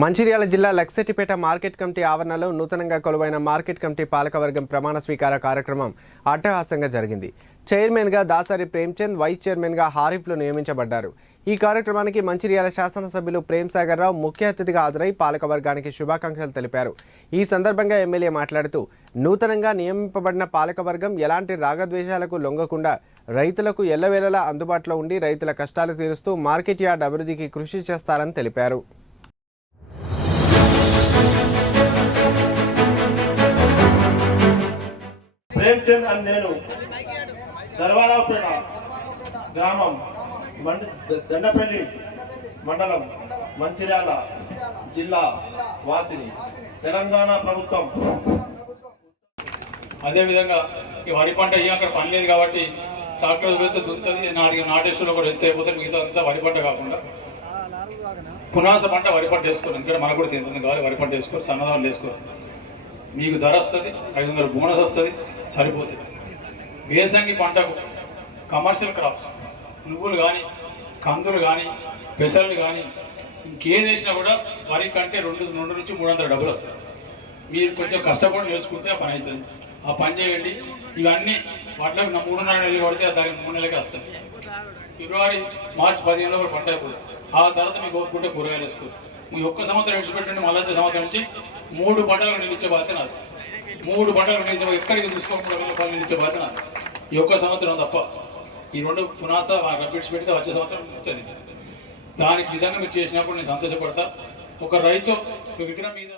మంచిర్యాల జిల్లా Luxettipet market committee ఆవరణలో నూతనంగా కొలువైన మార్కెట్ కమిటీ పాలకవర్గం ప్రమాణ స్వీకార కార్యక్రమం అట్టహాసంగా జరిగింది. చైర్మన్గా దాసరి ప్రేమ్చంద్, వైస్ చైర్మన్గా హారిఫ్లు నియమించబడ్డారు. ఈ కార్యక్రమానికి మంచిర్యాల శాసనసభ్యులు ప్రేమ్సాగర్ రావు ముఖ్య అతిథిగా హాజరై పాలకవర్గానికి శుభాకాంక్షలు తెలిపారు. ఈ సందర్భంగా ఎమ్మెల్యే మాట్లాడుతూ నూతనంగా నియమింపబడిన పాలకవర్గం ఎలాంటి రాగద్వేషాలకు లొంగకుండా రైతులకు ఎల్లవేళలా అందుబాటులో ఉండి రైతుల కష్టాలు తీరుస్తూ మార్కెట్ యార్డ్ అభివృద్ధికి కృషి చేస్తారని తెలిపారు. ప్రేమ్చంద్ అని నేను దర్వారావుపేట గ్రామం దండపల్లి మండలం మంచిర్యాల జిల్లా వాసిని తెలంగాణ ప్రభుత్వం. అదేవిధంగా ఈ వరి పంట అక్కడ పని లేదు కాబట్టి ట్రాక్టర్ వెళ్తే దుంతుంది, నాటేశ్వరంలో కూడా వెళ్తే అయిపోతే మిగతా అంతా వరి పంట కాకుండా పునాస పంట వరి పంట వేసుకోరు. ఎందుకంటే మనకు కూడా తింటుంది కావాలి, వరి పంట వేసుకోరు, సన్నదాలు వేసుకోరు. మీకు ధర వస్తుంది, 500 బోనస్ వస్తుంది, సరిపోతుంది. వేసంగి పంటకు కమర్షియల్ క్రాప్స్ నువ్వులు కానీ, కందులు కానీ, పెసలు కానీ ఇంకేం వేసినా కూడా వరి కంటే 2 నుంచి 300 డబ్బులు వస్తుంది. మీరు కొంచెం కష్టపడి నేర్చుకుంటే ఆ పని అవుతుంది. ఆ పని చేయండి. ఇవన్నీ వాటిలో 3.5 నెలలు పడితే దానికి 3 నెలలకే వస్తుంది. ఫిబ్రవరి, మార్చి 15 కూడా పంట అయిపోతుంది. ఆ తర్వాత మీకు కోరుకుంటే కూరగాయలు వేసుకోరు. మీ ఒక్క సంవత్సరం విడిచిపెట్టండి, మళ్ళీ సంవత్సరం నుంచి 3 పంటలకు నిలిచే బాధ్యత నాది. 3 పంటలకు నిలిచే ఎక్కడికి చూసుకోకుండా రూపాయలు నిలిచే బాధ్యత నాది. ఈ ఒక్క సంవత్సరం తప్ప ఈ 2 పునాస రబ్బిడ్స్ పెడితే వచ్చే సంవత్సరం నిలిచింది. దానికి విధంగా మీరు చేసినప్పుడు నేను సంతోషపడతా. ఒక రైతు విగ్రహం మీద